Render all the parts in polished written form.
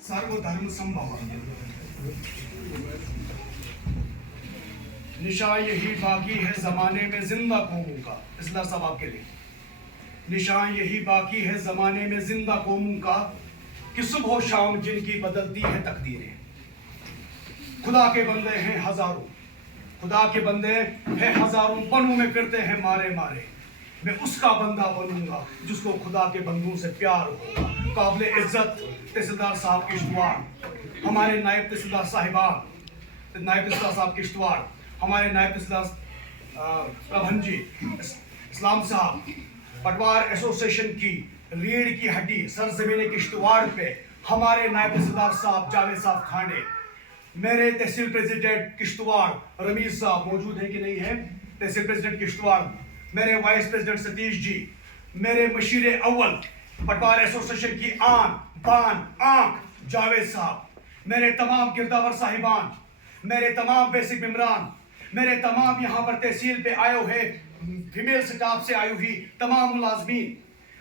सर्वधर्म संभव निशान यही बाकी है जमाने में जिंदा कौमों का। इसलिए सब आपके लिए निशान यही बाकी है जमाने में जिंदा कौमों का कि सुबह शाम जिनकी बदलती है तकदीरें। खुदा के बंदे हैं हजारों, खुदा के बंदे हैं हजारों, बनों में फिरते हैं मारे मारे। मैं उसका बंदा बनूंगा जिसको खुदा के बंदों से प्यार होगा। काबिल इज्जत तहसीलदार साहब किश्तवाड़, हमारे नायब तहसीलदार साहिबान, नायब तहसीलदार साहब किश्तवाड़, हमारे नायब तहसीलदार प्रभन जी इस्लाम साहब, पटवार एसोसिएशन की रीढ़ की हड्डी सरजमीन किश्तवाड़ पे हमारे नायब तहसीलदार साहब जावेद साहब खाने, मेरे तहसील प्रेसिडेंट किश्तवाड़ रमीज साहब मौजूद है कि नहीं है, तहसील प्रेसिडेंट किश्तवाड़, मेरे वाइस प्रेसिडेंट सतीश जी, मेरे मशीर अव्वल पटवार एसोसिएशन की आन बान आंख जावेद साहब, मेरे तमाम गिरदावर साहिबान, मेरे तमाम बेसिक मेंबरान, मेरे तमाम यहाँ पर तहसील पे आए हुए फीमेल स्टाफ से आई हुई तमाम मुलाजमीन,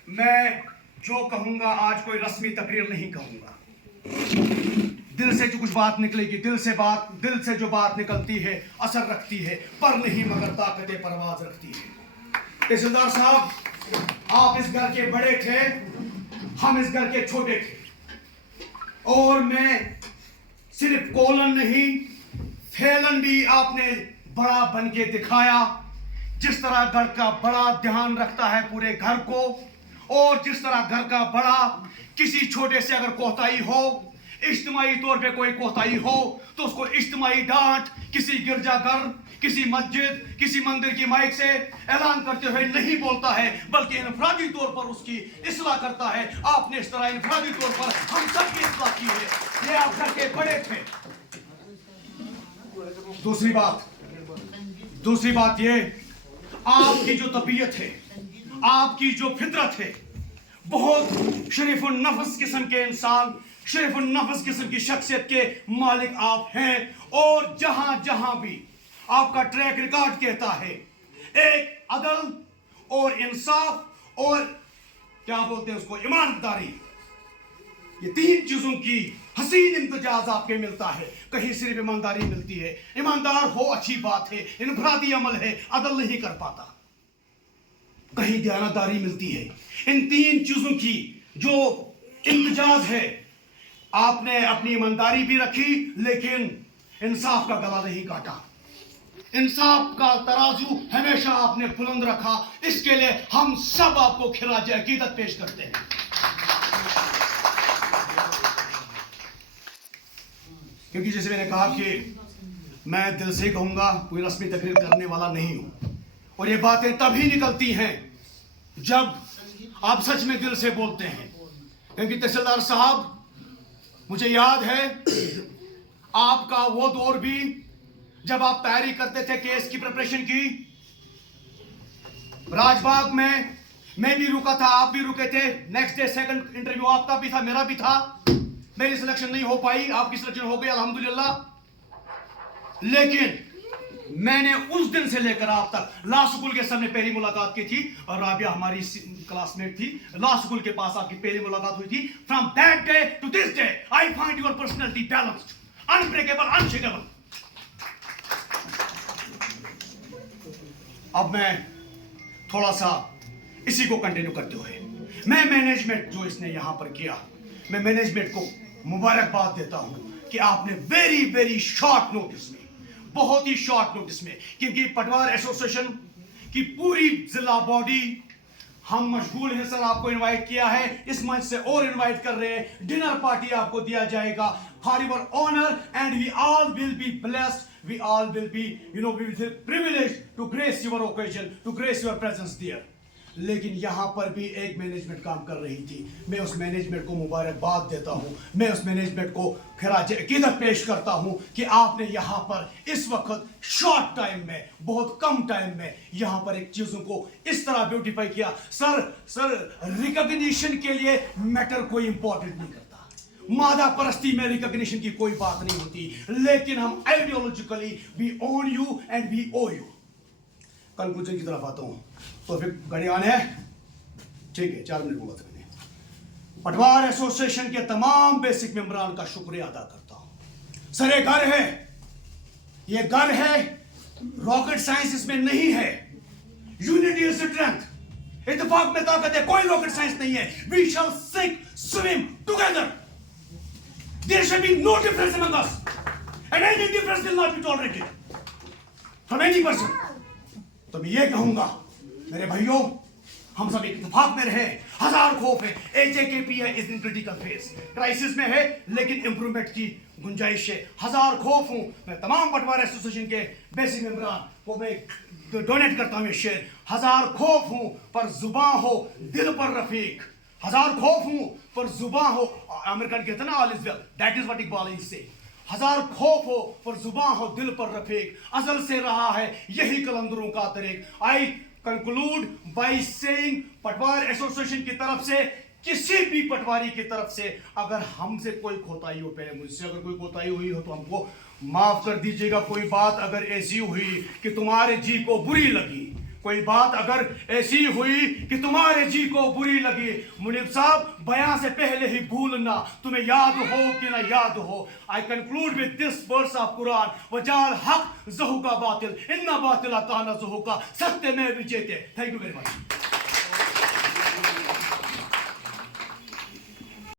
मैं जो कहूँगा आज कोई रस्मी तकरीर नहीं कहूँगा। दिल से जो कुछ बात निकलेगी, दिल से जो बात निकलती है असर रखती है, पर नहीं मगर ताकत परवाज रखती है। तहसीलदार साहब, आप इस घर के बड़े थे, हम इस घर के छोटे थे, और मैं सिर्फ कोलन नहीं फेलन भी आपने बड़ा बन के दिखाया। जिस तरह घर का बड़ा ध्यान रखता है पूरे घर को, और जिस तरह घर का बड़ा किसी छोटे से अगर कोताही हो, इज्तिमाई तौर पे कोई कोताही हो, तो उसको इज्तिमाई डांट किसी गिरजाघर, किसी मस्जिद, किसी मंदिर की माइक से ऐलान करते हुए नहीं बोलता है, बल्कि इनफरादी तौर पर उसकी इस्लाह करता है। आपने इस तरह इनफरादी तौर पर हम सब की इस्लाह की है। ये आप घर के बड़े थे। दूसरी बात ये, आपकी जो तबीयत है, आपकी जो फितरत है, बहुत शरीफुन नफ्स किस्म के इंसान, शरीफुन नफ्स किस्म की शख्सियत के मालिक आप हैं। और जहां जहां भी आपका ट्रैक रिकॉर्ड कहता है एक अदल और इंसाफ और क्या बोलते हैं उसको, ईमानदारी, ये तीन चीजों की हसीन इम्तिजाज आपके मिलता है। कहीं सिर्फ ईमानदारी मिलती है, ईमानदार हो अच्छी बात है, इनफरादी अमल है, अदल नहीं कर पाता। कहीं दयानतदारी मिलती है। इन तीन चीजों की जो इम्तिजाज है, आपने अपनी ईमानदारी भी रखी, लेकिन इंसाफ का गला नहीं काटा। इंसाफ का तराजू हमेशा आपने बुलंद रखा। इसके लिए हम सब आपको खिराज अकीदत पेश करते हैं। क्योंकि जैसे मैंने कहा कि मैं दिल से कहूंगा, कोई रस्मी तकरीर करने वाला नहीं हूं, और ये बातें तभी निकलती हैं जब आप सच में दिल से बोलते हैं। क्योंकि तहसीलदार साहब, मुझे याद है आपका वो दौर भी जब आप तैयारी करते थे केस की प्रिपरेशन की, राजबाग में मैं भी रुका था, आप भी रुके थे। नेक्स्ट डे सेकंड इंटरव्यू आपका भी था, मेरा भी था। मेरी सिलेक्शन नहीं हो पाई, आपकी सिलेक्शन हो गई अल्हम्दुलिल्लाह। लेकिन मैंने उस दिन से लेकर आप तक लॉ स्कूल के सामने पहली मुलाकात की थी, और राबिया हमारी क्लासमेट थी, लॉ स्कूल के पास आपकी पहली मुलाकात हुई थी। From that day to this day I find your personality balanced, unbreakable, unshakable. अब मैं थोड़ा सा इसी को कंटिन्यू करते हुए, मैं मैनेजमेंट जो इसने यहां पर किया, मैं मैनेजमेंट को मुबारकबाद देता हूं कि आपने वेरी वेरी शॉर्ट नोटिस में, बहुत ही शॉर्ट नोटिस में, क्योंकि पटवार एसोसिएशन की पूरी जिला बॉडी हम मशगूल हैं सर, आपको इनवाइट किया है, इस मंच से और इनवाइट कर रहे हैं। डिनर पार्टी आपको दिया जाएगा for your honour, and we all will be blessed, we all will be, we will be privileged to grace your occasion, to grace your presence there. लेकिन यहाँ पर भी एक मैनेजमेंट काम कर रही थी। मैं उस मैनेजमेंट को मुबारकबाद देता हूँ, मैं उस मैनेजमेंट को खिराज अकीदत पेश करता हूँ कि आपने यहाँ पर इस वक्त शॉर्ट टाइम में, बहुत कम टाइम में यहाँ पर एक चीज़ों को इस तरह ब्यूटीफाई किया। सर रिकॉग्निशन के लिए मैटर कोई इंपॉर्टेंट नहीं करता, मादा परस्ती में रिकॉग्निशन की कोई बात नहीं होती, लेकिन हम ideologically we own you and we owe you. Conclusion की तरफ आता हूँ। तो फिर गाड़ी ऑन है, ठीक है, 4 मिनट बोला था मैंने। पटवार एसोसिएशन के तमाम बेसिक मेंबरान का शुक्रिया अदा करता हूँ। सर ये घर है, ये घर है, रॉकेट साइंस इसमें नहीं है। यूनिटी इज स्ट्रेंथ, इत्तेफाक में ताकत है, कोई रॉकेट साइंस नहीं है। We shall sink swim together, there shall be no difference among us and any difference will not be tolerated from any person. तो मैं ये कहूंगा मेरे भाइयों, हम सब इत्तेफाक में रहे। हजार खौफ है, HAKP is in critical phase, crisis में है, लेकिन इंप्रूवमेंट की गुंजाइश है। हजार खौफ हूं मैं तमाम पटवार एसोसिएशन के बेसिक मेंबरान को मैं डोनेट करता हूं शेयर। हजार खौफ हूं पर जुबान हो दिल पर रफीक, हजार खौफ हूं पर जुबान हो, आमिर खान कहते हैं ना all is well, that is what Iqbal is से। हजार खौफ हो पर जुबान हो दिल पर रफीक, अजल से रहा है यही कलंदरों का तरीक। आई कंक्लूड बाय सेइंग, पटवार एसोसिएशन की तरफ से, किसी भी पटवारी की तरफ से अगर हमसे कोई कोताही हो, पहले मुझसे अगर कोई कोताही हुई हो तो हमको माफ कर दीजिएगा। कोई बात अगर ऐसी हुई कि तुम्हारे जी को बुरी लगी, कोई बात अगर ऐसी हुई कि तुम्हारे जी को बुरी लगी, मुनीब साहब बयां से पहले ही भूलना, तुम्हें याद हो कि ना याद हो। I conclude with this verse of Quran, वजाल हक जहू का बातिल, इन्ना बातिला काना जहू का, सत्य में विजेते। Thank you very much.